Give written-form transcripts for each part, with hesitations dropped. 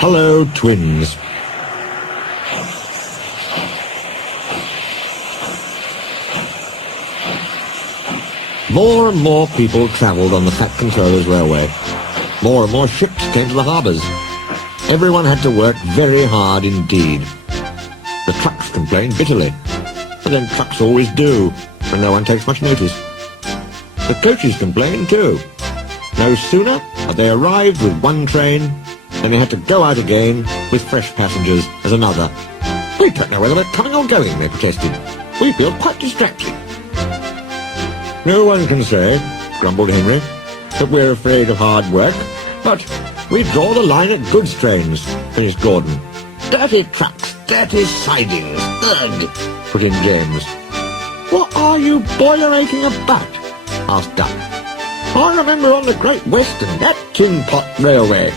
Hello, twins. More and more people travelled on the Fat Controllers Railway. More and more ships came to the harbours. Everyone had to work very hard indeed. The trucks complained bitterly, but then trucks always do, and no one takes much notice. The coaches complained too. No sooner had they arrived with one train than they had to go out again with fresh passengers as another. "We don't know whether we're coming or going," they protested. "We feel quite distracted." "No one can say," grumbled Henry, "that we're afraid of hard work, but we draw the line at goods trains," finished Gordon. "Dirty trucks, dirty sidings, ugh," put in James. "What are you boiler-aching about?" asked Duck. "I remember on the Great Western, that tin pot railway."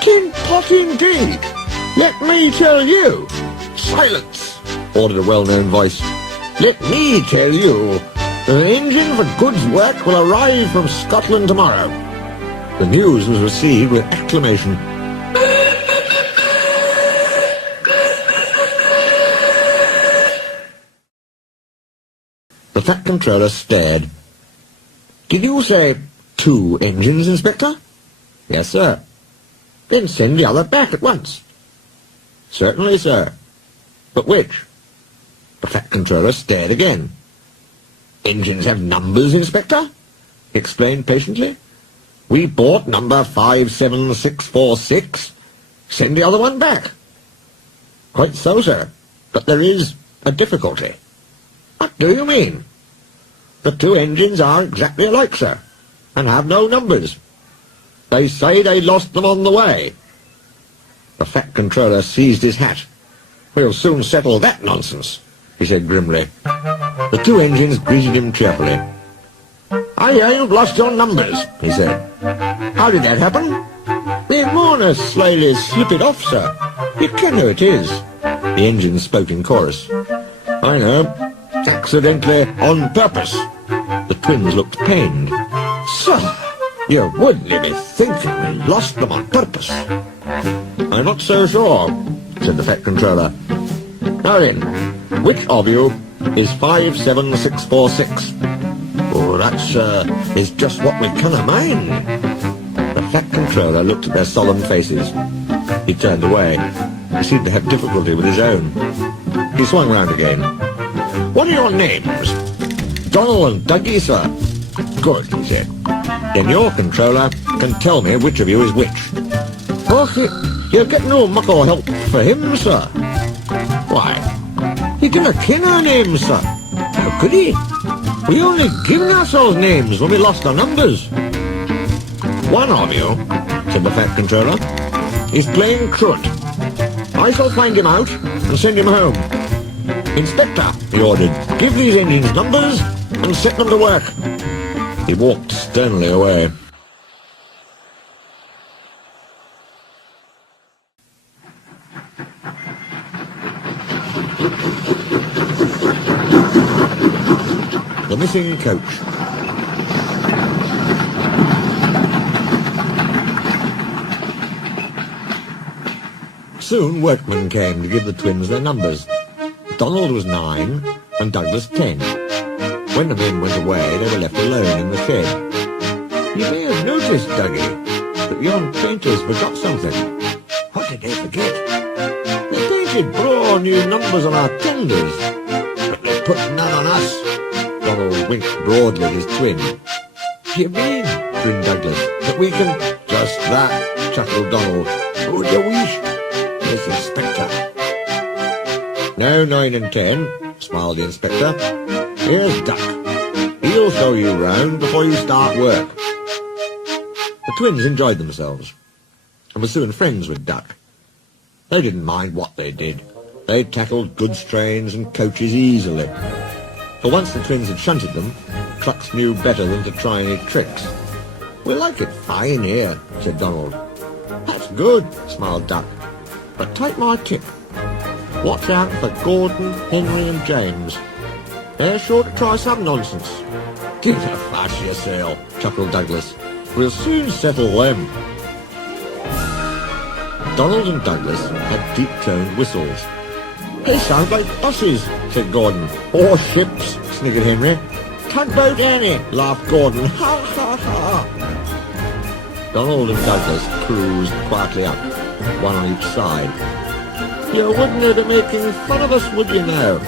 "Tin pot indeed! Let me tell you—" "Silence!" ordered a well-known voice. "Let me tell you, an engine for goods work will arrive from Scotland tomorrow." The news was received with acclamation. The Fat Controller stared. "Did you say 2 engines, Inspector?" "Yes, sir." "Then send the other back at once." "Certainly, sir." "But which?" The Fat Controller stared again. "Engines have numbers, Inspector," he explained patiently. "We bought number 57646. Send the other one back." "Quite so, sir. But there is a difficulty." "What do you mean?" "The 2 engines are exactly alike, sir, and have no numbers. They say they lost them on the way." The Fat Controller seized his hat. "We'll soon settle that nonsense," he said grimly. The 2 engines greeted him cheerfully. "I hear you've lost your numbers," he said. "How did that happen?" "The mourner slyly slip it off, sir. You can know it is." The engines spoke in chorus. "I know. Accidentally, on purpose." The twins looked pained. "Sir, you wouldn't let me think that we lost them on purpose." "I'm not so sure," said the Fat Controller. "Now then, which of you is 57646? "Oh, that, sir, is just what we canna mind." The Fat Controller looked at their solemn faces. He turned away. He seemed to have difficulty with his own. He swung round again. "What are your names?" "Donald and Dougie, sir." "Good," he said. "Then your controller can tell me which of you is which." "Oh, you'll get no muckle help for him, sir." "Why?" "He didn't ken our names, sir." "How could he? We only given ourselves names when we lost our numbers." "One of you," said the Fat Controller, "is playing truant. I shall find him out and send him home. Inspector," he ordered, "give these engines numbers and set them to work." He walked sternly away. The missing coach. Soon workmen came to give the twins their numbers. Donald was 9 and Douglas 10. When the men went away, they were left alone in the shed. "You may have noticed, Dougie, that young painters forgot something." "What did they forget?" "They painted braw new numbers on our tenders, but they put none on us." Donald winked broadly at his twin. "Do you mean," grinned Douglas, "that we can—" "Just that," chuckled Donald. "Oh, do you wish?" "Yes, Inspector." "No 9 and 10, smiled the Inspector. "Here's Duck. He'll show you round before you start work." The twins enjoyed themselves, and were soon friends with Duck. They didn't mind what they did. They tackled goods trains and coaches easily. For once the twins had shunted them, trucks knew better than to try any tricks. "We like it fine here," said Donald. "That's good," smiled Duck. "But take my tip. Watch out for Gordon, Henry and James. They're sure to try some nonsense." "Give a fuss yourself," chuckled Douglas. "We'll soon settle them." Donald and Douglas had deep-toned whistles. "They sound like buses," said Gordon. "Or ships," sniggered Henry. "Tugboat Annie," laughed Gordon. "Ha, ha, ha." Donald and Douglas cruised quietly up, one on each side. "You wouldn't be making fun of us, would you now?"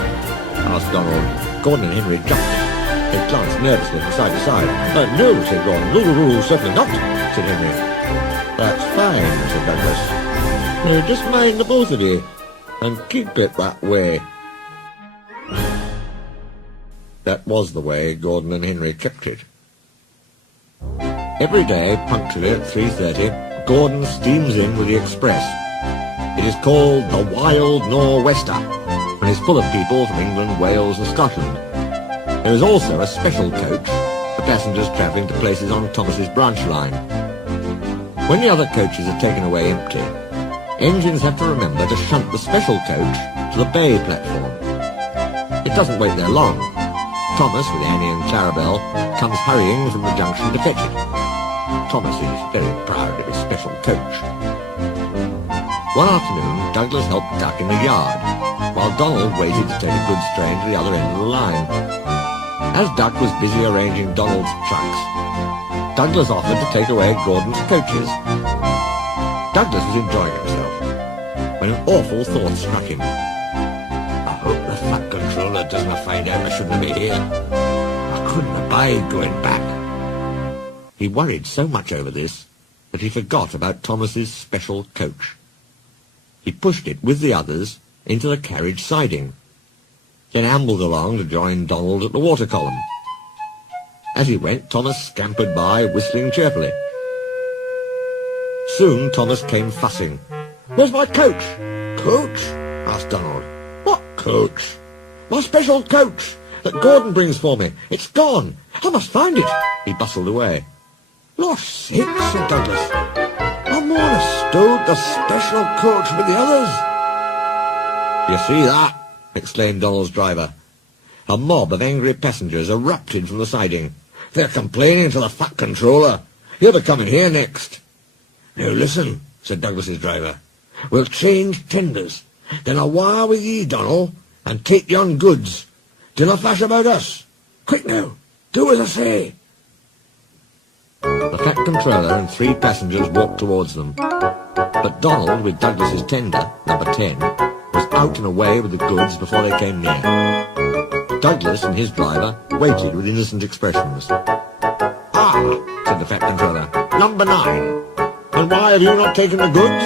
asked Donald. Gordon and Henry jumped. They glanced nervously from side to side. "No," said Gordon. "No, certainly not," said Henry. "That's fine," said Douglas. "Now just mind the both of you, and keep it that way." That was the way Gordon and Henry kept it. Every day, punctually at 3:30, Gordon steams in with the express. It is called the Wild Nor'Wester, and is full of people from England, Wales and Scotland. There is also a special coach for passengers travelling to places on Thomas's branch line. When the other coaches are taken away empty, engines have to remember to shunt the special coach to the bay platform. It doesn't wait there long. Thomas, with Annie and Clarabelle, comes hurrying from the junction to fetch it. Thomas is very proud of his special coach. One afternoon, Douglas helped Duck in the yard, while Donald waited to take a goods train to the other end of the line. As Duck was busy arranging Donald's trucks, Douglas offered to take away Gordon's coaches. Douglas was enjoying himself when an awful thought struck him. "I hope the Fat Controller doesn't find out I shouldn't be here. I couldn't abide going back." He worried so much over this that he forgot about Thomas's special coach. He pushed it with the others into the carriage siding, then ambled along to join Donald at the water column. As he went, Thomas scampered by, whistling cheerfully. Soon Thomas came fussing. "Where's my coach?" "Coach?" asked Donald. "What coach?" "My special coach that Gordon brings for me. It's gone. I must find it." He bustled away. "Lost sakes," said Douglas. "I more have stowed the special coach with the others." "You see that?" exclaimed Donald's driver. A mob of angry passengers erupted from the siding. "They're complaining to the Fat Controller. He'll be coming here next." "Now listen," said Douglas's driver. "We'll change tenders. Then I'll wire with ye, Donald, and take yon goods. Dinna flash about us. Quick now, do as I say." The Fat Controller and 3 passengers walked towards them. But Donald, with Douglas's tender, number 10, was out and away with the goods before they came near. Douglas and his driver waited with innocent expressions. "Ah," said the Fat Controller, "number 9. And why have you not taken the goods?"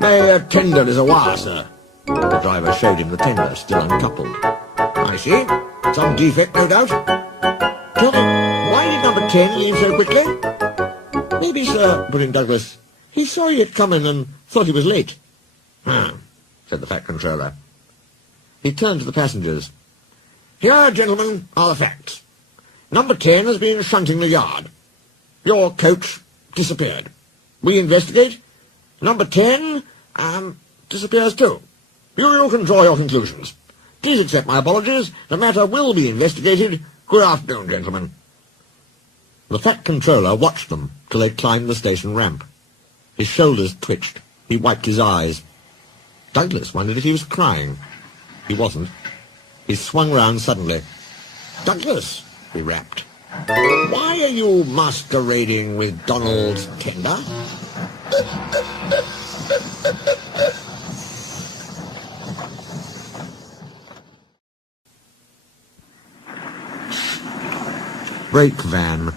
"My tender is awire, sir." The driver showed him the tender, still uncoupled. "I see. Some defect, no doubt. Tell me, why did number 10 leave so quickly?" "Maybe, sir," put in Douglas, "he saw you coming and thought he was late." Said the Fat Controller. He turned to the passengers. "Here, gentlemen, are the facts. Number 10 has been shunting the yard. Your coach disappeared. We investigate. Number 10, disappears too. You can draw your conclusions. Please accept my apologies. The matter will be investigated. Good afternoon, gentlemen." The Fat Controller watched them till they climbed the station ramp. His shoulders twitched. He wiped his eyes. Douglas wondered if he was crying. He wasn't. He swung round suddenly. "Douglas," he rapped, "why are you masquerading with Donald's tender?" Brake van.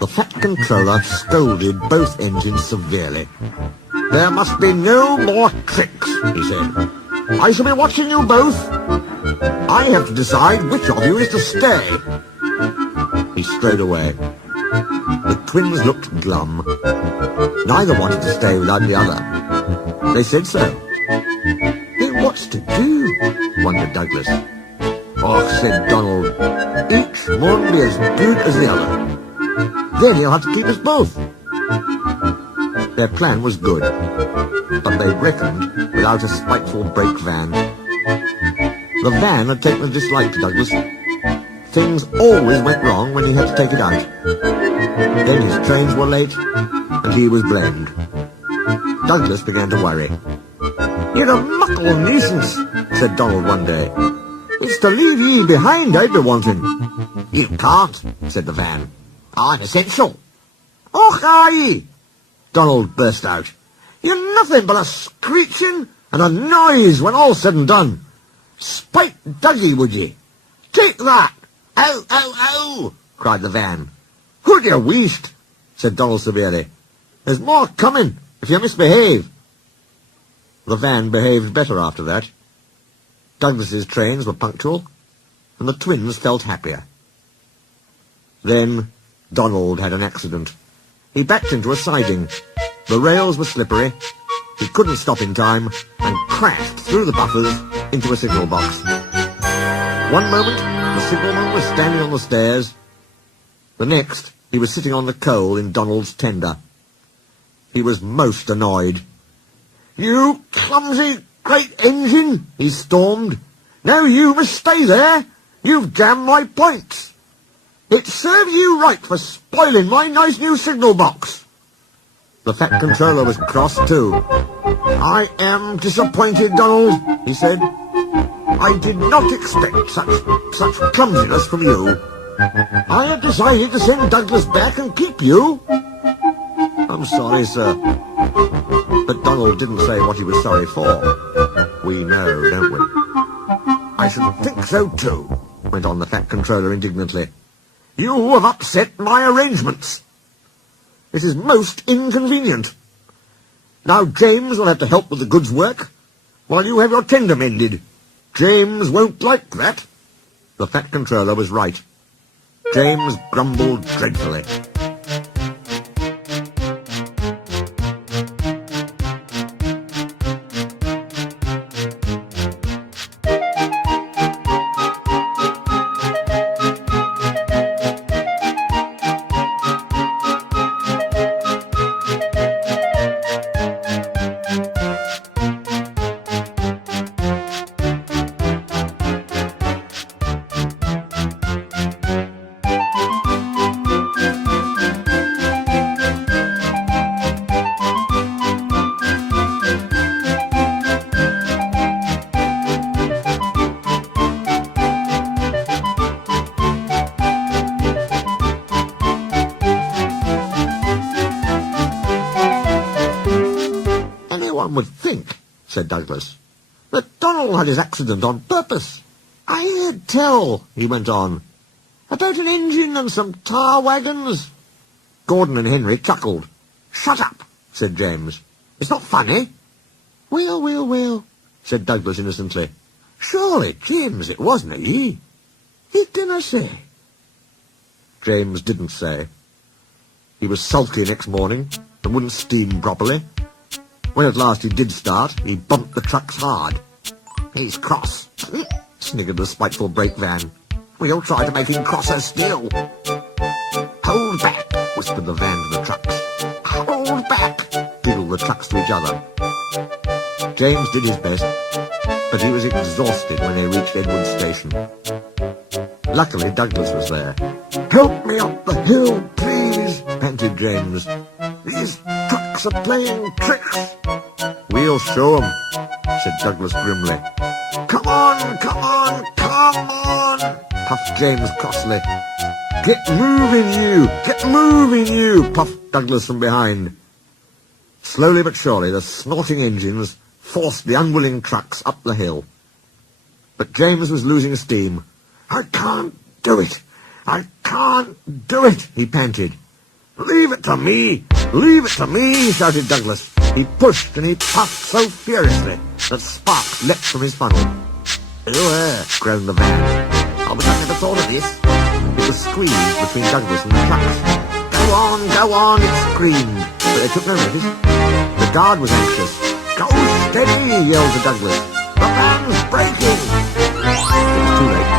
The Fat Controller scolded both engines severely. "There must be no more tricks," he said. "I shall be watching you both. I have to decide which of you is to stay." He strode away. The twins looked glum. Neither wanted to stay without the other. They said so. "Then what's to do?" wondered Douglas. "Oh," said Donald, "each won't be as good as the other. Then he'll have to keep us both." Their plan was good, but they reckoned without a spiteful brake van. The van had taken a dislike to Douglas. Things always went wrong when he had to take it out. Then his trains were late, and he was blamed. Douglas began to worry. "You're a muckle nuisance," said Donald one day. "It's to leave ye behind I'd be wanting." "You can't," said the van. "I'm essential." "Och, aye!" Donald burst out. "You're nothing but a screeching and a noise when all's said and done. Spite Dougie, would ye? Take that!" "Ow, ow, ow!" cried the van. "Who'd you weast?" said Donald severely. "There's more coming, if you misbehave." The van behaved better after that. Douglas's trains were punctual, and the twins felt happier. Then Donald had an accident. He backed into a siding. The rails were slippery. He couldn't stop in time, and crashed through the buffers into a signal box. One moment, the signalman was standing on the stairs. The next, he was sitting on the coal in Donald's tender. He was most annoyed. "You clumsy great engine," he stormed. "Now you must stay there. You've jammed my points. It serves you right for spoiling my nice new signal box." The Fat Controller was cross too. "I am disappointed, Donald," he said. "I did not expect such clumsiness from you. I have decided to send Douglas back and keep you." "I'm sorry, sir." But Donald didn't say what he was sorry for. We know, don't we? "I should think so too," went on the Fat Controller indignantly. "You have upset my arrangements. This is most inconvenient. Now James will have to help with the goods work, while you have your tender mended. James won't like that." The Fat Controller was right. James grumbled dreadfully. "One would think," said Douglas, "that Donald had his accident on purpose. I heard tell," he went on, "about an engine and some tar wagons." Gordon and Henry chuckled. "Shut up," said James. "It's not funny." Well, said Douglas innocently. "Surely, James, it wasn't he? He didn't say." James didn't say. He was sulky next morning and wouldn't steam properly. When at last he did start, he bumped the trucks hard. "He's cross," sniggered the spiteful brake van. "We'll try to make him crosser still." "Hold back," whispered the van to the trucks. "Hold back," giggled the trucks to each other. James did his best, but he was exhausted when they reached Edward Station. Luckily, Douglas was there. "Help me up the hill, please," panted James. "These trucks are playing tricks." "We'll show 'em," said Douglas grimly. Come on, puffed James crossly. Get moving, you, puffed Douglas from behind. Slowly but surely, the snorting engines forced the unwilling trucks up the hill. But James was losing steam. "I can't do it, he panted. Leave it to me, shouted Douglas. He pushed and he puffed so furiously that sparks leapt from his funnel. Groaned the van. I wish I never thought of this. It was squeezed between Douglas and the trucks. Go on, it screamed, but they took no notice. The guard was anxious. Go steady, yelled to Douglas. The van's breaking. It was too late.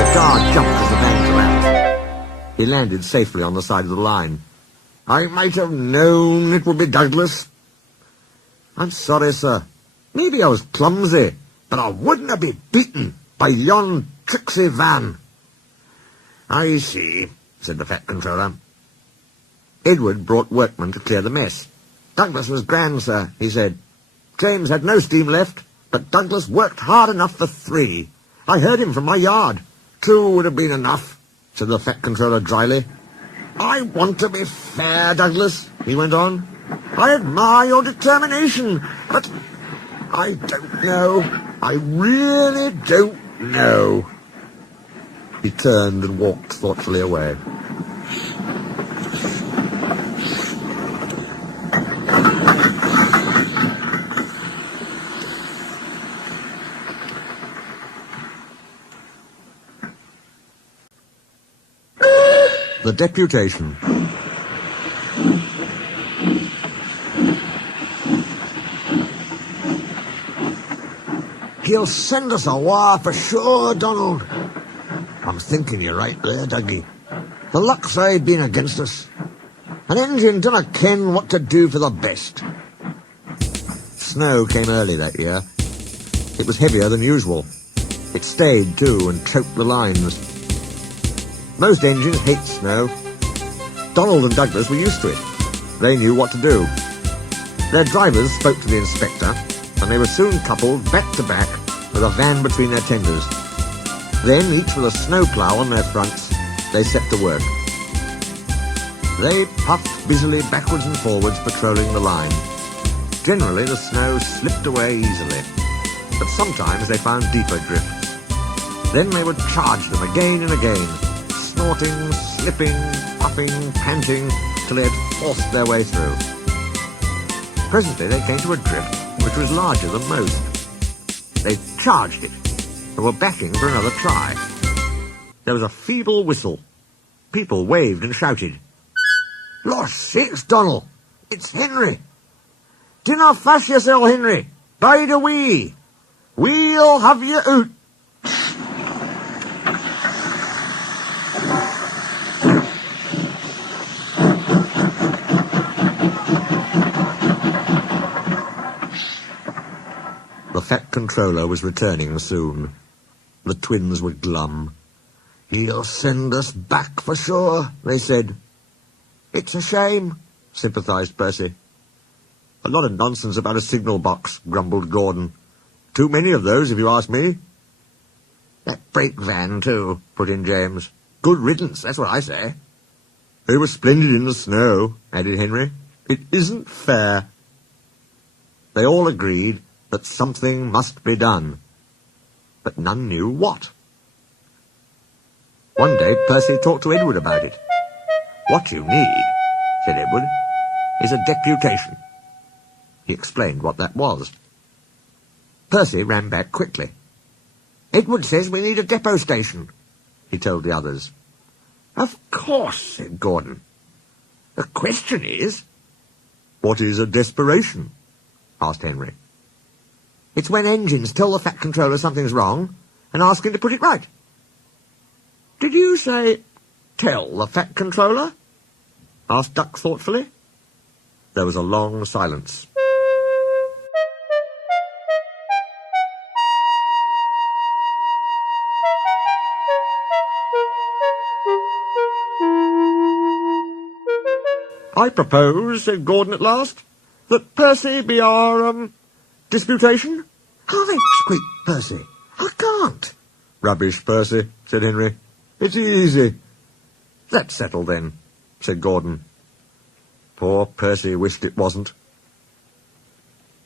The guard jumped as the van collapsed. He landed safely on the side of the line. I might have known it would be Douglas. I'm sorry, sir. Maybe I was clumsy, but I wouldn't be beaten by yon tricksy van." "I see," said the Fat Controller. Edward brought workmen to clear the mess. "Douglas was grand, sir," he said. "James had no steam left, but Douglas worked hard enough for 3. I heard him from my yard. 2 would have been enough," said the Fat Controller dryly. "I want to be fair, Douglas," he went on. "I admire your determination, but I don't know. I really don't know." He turned and walked thoughtfully away. The Deputation. "He'll send us a war for sure, Donald." "I'm thinking you're right there, Dougie. The luck side being against us. An engine dunna ken what to do for the best." Snow came early that year. It was heavier than usual. It stayed, too, and choked the lines. Most engines hate snow. Donald and Douglas were used to it. They knew what to do. Their drivers spoke to the inspector, and they were soon coupled back to back with a van between their tenders. Then, each with a snowplough on their fronts, they set to work. They puffed busily backwards and forwards, patrolling the line. Generally, the snow slipped away easily, but sometimes they found deeper drifts. Then they would charge them again and again, snorting, slipping, puffing, panting, till they had forced their way through. Presently they came to a drift which was larger than most. They charged it, and were backing for another try. There was a feeble whistle. People waved and shouted. "Lord sakes, Donald, it's Henry! Dinna fash yourself, Henry! Bide a wee! We'll have you out!" The Fat Controller was returning soon. The twins were glum. "He'll send us back for sure," they said. "It's a shame," sympathised Percy. "A lot of nonsense about a signal box," grumbled Gordon. "Too many of those, if you ask me." "That brake van, too," put in James. "Good riddance, that's what I say." "They were splendid in the snow," added Henry. "It isn't fair." They all agreed that something must be done, but none knew what. One day Percy talked to Edward about it. "What you need," said Edward, "is a deputation." He explained what that was. Percy ran back quickly. "Edward says we need a depot station," he told the others. "Of course," said Gordon. "The question is—" "What is a desperation?" asked Henry. "It's when engines tell the Fat Controller something's wrong and ask him to put it right." "Did you say tell the Fat Controller?" asked Duck thoughtfully. There was a long silence. "I propose," said Gordon at last, "that Percy be our, disputation." "I," squeaked Percy. "I can't." "Rubbish, Percy," said Henry. "It's easy." "That's settled then," said Gordon. Poor Percy wished it wasn't.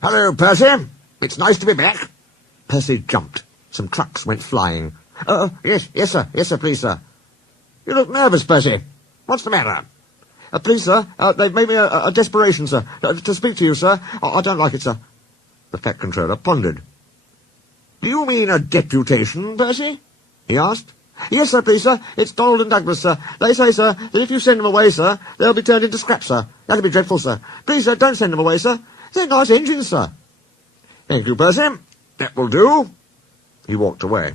"Hello, Percy. It's nice to be back." Percy jumped. Some trucks went flying. Yes, sir, please, sir." "You look nervous, Percy. What's the matter?" "Please, sir, they've made me a desperation, sir. To speak to you, sir. I don't like it, sir." The Fat Controller pondered. "Do you mean a deputation, Percy?" he asked. "Yes, sir, please, sir. It's Donald and Douglas, sir. They say, sir, that if you send them away, sir, they'll be turned into scrap, sir. That'd be dreadful, sir. Please, sir, don't send them away, sir. They're nice engines, sir." "Thank you, Percy. That will do." He walked away.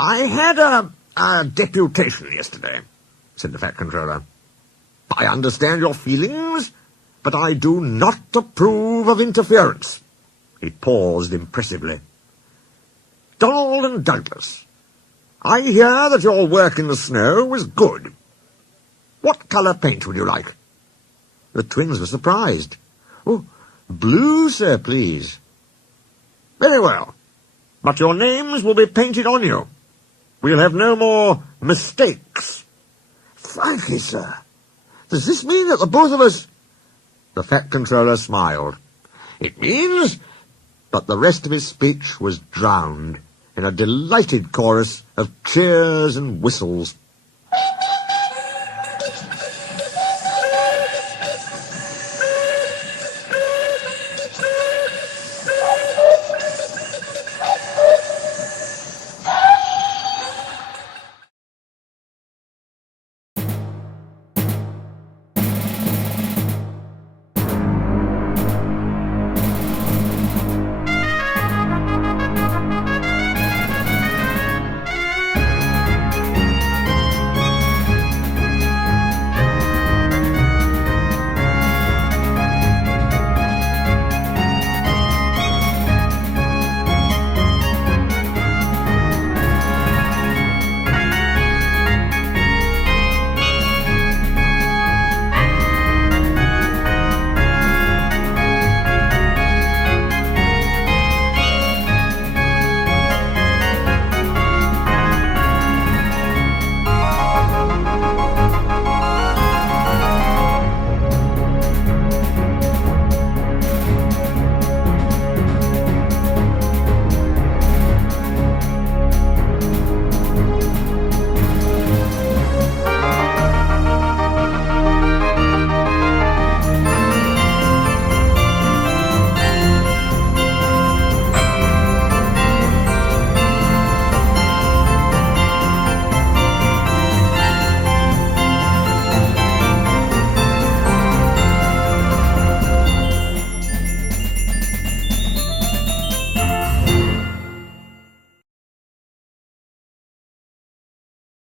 "I had a deputation yesterday," said the Fat Controller. "I understand your feelings, but I do not approve of interference. He paused impressively. "Donald and Douglas, I hear that your work in the snow was good. What colour paint would you like?" The twins were surprised. "Oh, blue, sir, please." "Very well. But your names will be painted on you. We'll have no more mistakes." "Frankie, sir, does this mean that the both of us—" The Fat Controller smiled. "It means—" But the rest of his speech was drowned in a delighted chorus of cheers and whistles.